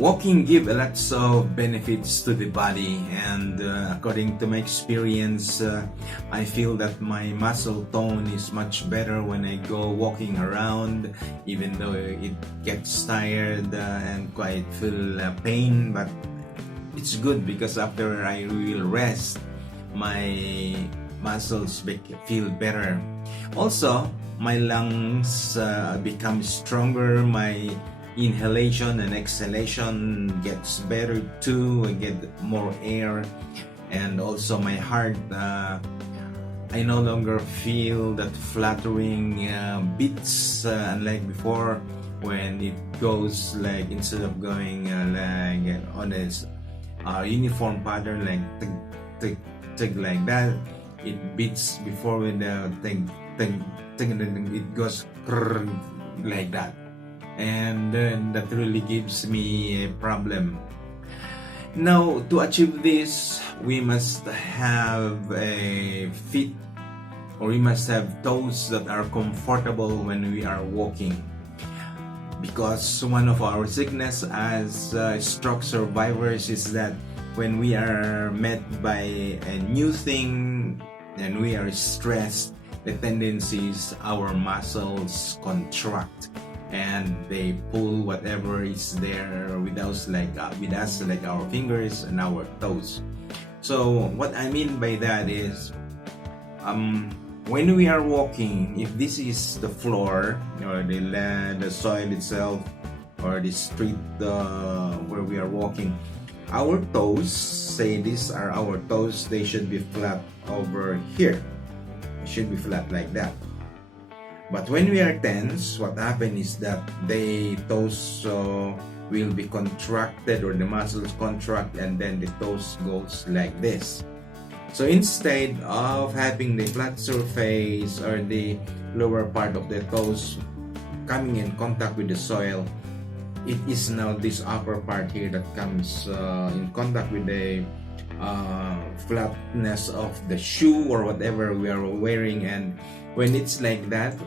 Walking gives a lot of benefits to the body, and according to my experience, I feel that my muscle tone is much better when I go walking around, even though it gets tired and quite feel pain, but it's good because after I will rest, my muscles feel better. Also, my lungs become stronger, my inhalation and exhalation gets better too. I get more air, and also my heart, I no longer feel that fluttering beats unlike before, when it goes like, instead of going like on a uniform pattern like tick tick like that, it beats before with the tick tick tick, it goes like that, and that really gives me a problem. Now, to achieve this, we must have a feet, or we must have toes that are comfortable when we are walking, because one of our sickness as stroke survivors is that when we are met by a new thing and we are stressed, the tendency is our muscles contract and they pull whatever is there with us, like our fingers and our toes. So what I mean by that is, when we are walking, if this is the floor or the land, the soil itself, or the street where we are walking, our toes, say these are our toes, they should be flat over here. It should be flat like that. But when we are tense, what happens is that the toes will be contracted, or the muscles contract, and then the toes goes like this. So instead of having the flat surface or the lower part of the toes coming in contact with the soil, it is now this upper part here that comes in contact with the flatness of the shoe or whatever we are wearing. And when it's like that,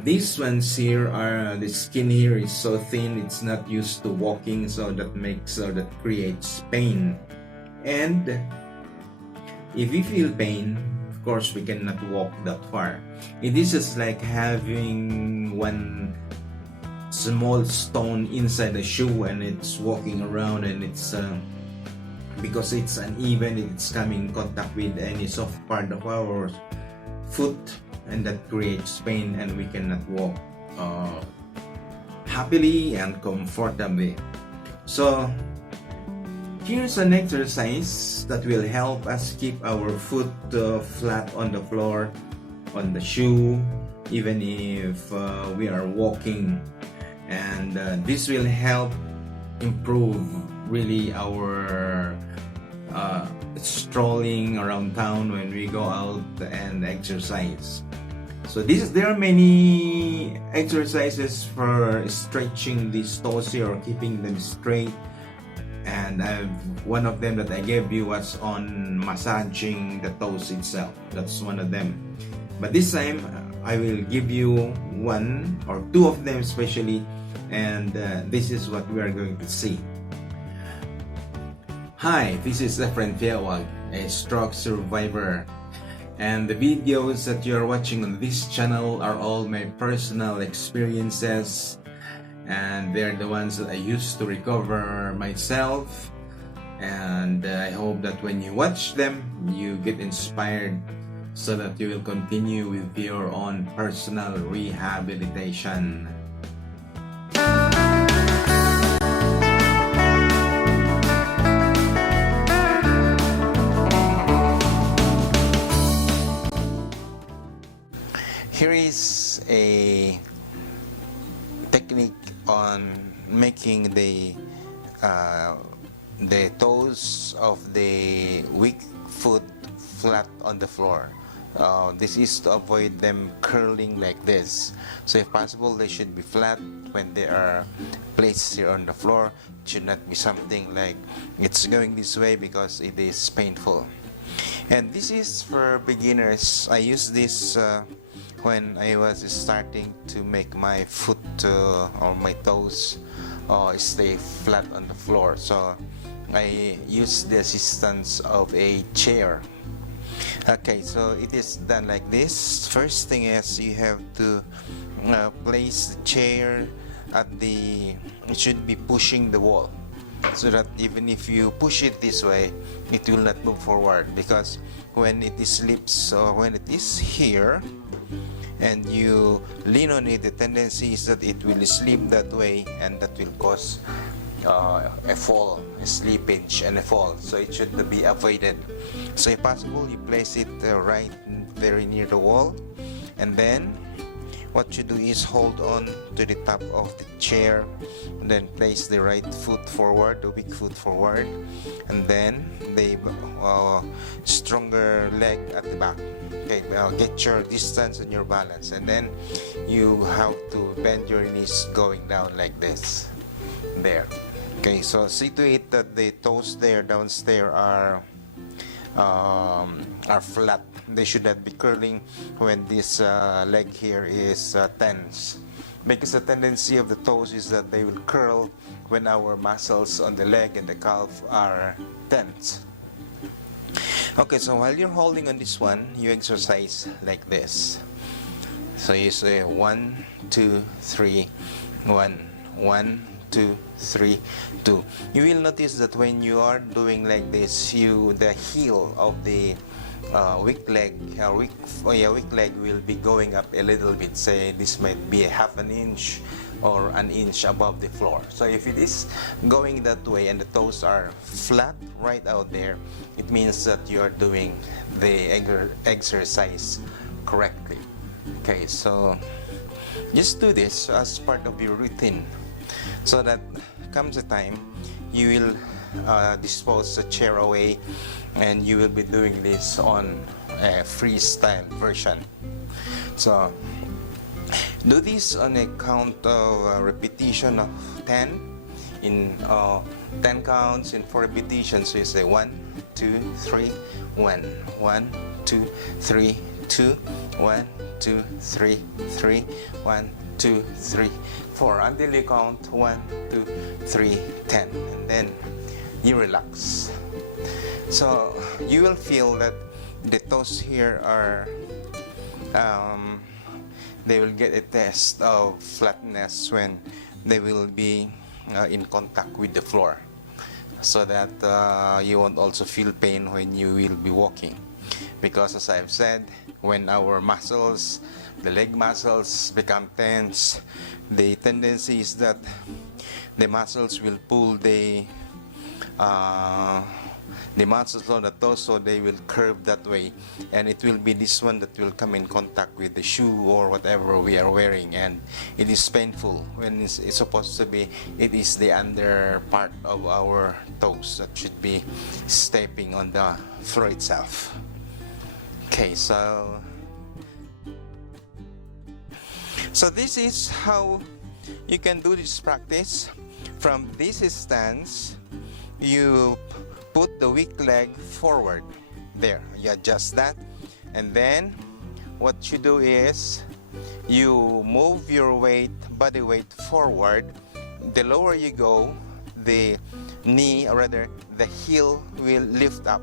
these ones here are, the skin here is so thin, it's not used to walking, so that creates pain. And if we feel pain, of course we cannot walk that far. It is just like having one small stone inside the shoe and it's walking around, and it's because it's uneven, it's coming in contact with any soft part of our foot, and that creates pain, and we cannot walk happily and comfortably. So here's an exercise that will help us keep our foot flat on the floor, on the shoe, even if we are walking. And this will help improve really our strolling around town when we go out and exercise. So there are many exercises for stretching these toes here, or keeping them straight. And one of them that I gave you was on massaging the toes itself. That's one of them. But this time I will give you one or two of them especially, and this is what we are going to see. Hi, this is a friend Fiao-ag, a stroke survivor, and the videos that you are watching on this channel are all my personal experiences, and they're the ones that I used to recover myself. And I hope that when you watch them, you get inspired so that you will continue with your own personal rehabilitation. Here is a technique on making the toes of the weak foot flat on the floor. This is to avoid them curling like this. So if possible, they should be flat when they are placed here on the floor. It should not be something like it's going this way, because it is painful. And this is for beginners. I use this when I was starting to make my foot or my toes stay flat on the floor. So I use the assistance of a chair. Okay, so it is done like this. First thing is you have to place the chair at the, it should be pushing the wall, so that even if you push it this way, it will not move forward, because when it slips, or when it is here and you lean on it, the tendency is that it will slip that way, and that will cause a fall, a slippage and a fall. So it should be avoided. So if possible, you place it right very near the wall, and then what you do is hold on to the top of the chair, and then place the right foot forward, the weak foot forward, and then the stronger leg at the back. Okay, get your distance and your balance, and then you have to bend your knees going down like this. There. Okay, so see to it that the toes there downstairs are flat. They should not be curling when this leg here is tense, because the tendency of the toes is that they will curl when our muscles on the leg and the calf are tense. Okay, so while you're holding on this one, you exercise like this. So you say 1, 2, 3, 1, 1, 2, 3, 2. You will notice that when you are doing like this, the heel of the weak leg will be going up a little bit. Say this might be a half an inch or an inch above the floor. So if it is going that way and the toes are flat right out there, it means that you are doing the exercise correctly. Okay, so just do this as part of your routine, so that comes a time you will dispose the chair away, and you will be doing this on a freestyle version. So do this on a count of repetition of 10 in 10 counts in 4 repetitions. So you say 1, 2, 3, 1, 1, 2, 3, 2, 1, 2, 3, 3, 1, 2, 3, 4, until you count 1, 2, 3, 10, and then you relax. So you will feel that the toes here are they will get a test of flatness when they will be in contact with the floor, so that you won't also feel pain when you will be walking, because as I've said, when our muscles, the leg muscles, become tense, the tendency is that the muscles will pull the muscles on the toes, so they will curve that way, and it will be this one that will come in contact with the shoe or whatever we are wearing, and it is painful when it's supposed to be, it is the under part of our toes that should be stepping on the floor itself. Okay, so this is how you can do this practice. From this stance, you put the weak leg forward. There, you adjust that, and then what you do is you move your body weight forward. The lower you go, the knee, or rather the heel, will lift up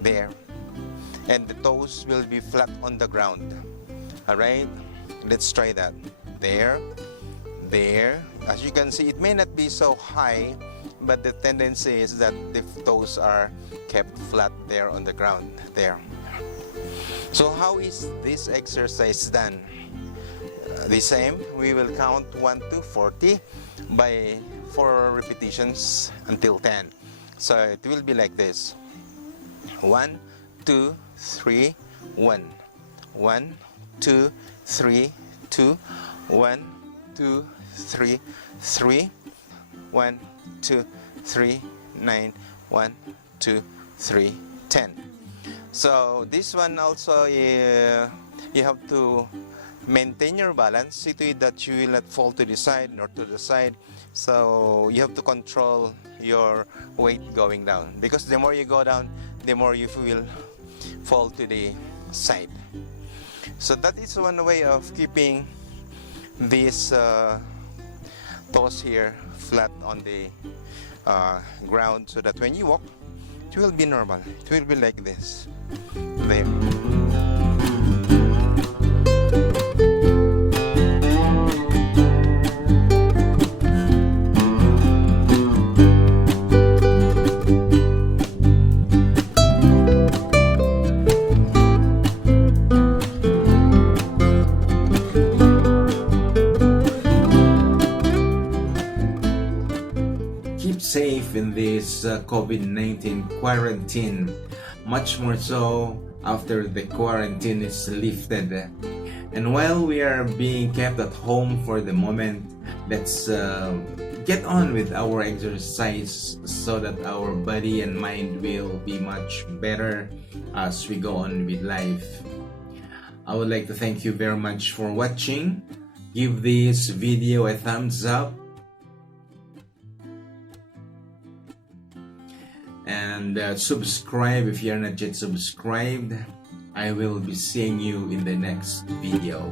there, and the toes will be flat on the ground. Alright, let's try that. There. As you can see, it may not be so high, but the tendency is that the toes are kept flat there on the ground. There. So how is this exercise done? The same, we will count 1 to 40 by 4 repetitions until 10. So it will be like this. 1, 2, 3, 1. 1, 2, 3, 2. 1, 2, 3, 3. 1, 2, 3, 9, 1, 2, 3, 10. So this one also, you have to maintain your balance. See to it that you will not fall to the side nor to the side. So you have to control your weight going down, because the more you go down, the more you will fall to the side. So that is one way of keeping this toes here flat on the ground, so that when you walk, it will be normal. It will be like this. There. Keep safe in this COVID-19 quarantine, much more so after the quarantine is lifted. And while we are being kept at home for the moment, let's get on with our exercise so that our body and mind will be much better as we go on with life. I would like to thank you very much for watching. Give this video a thumbs up. And subscribe if you're not yet subscribed. I will be seeing you in the next video.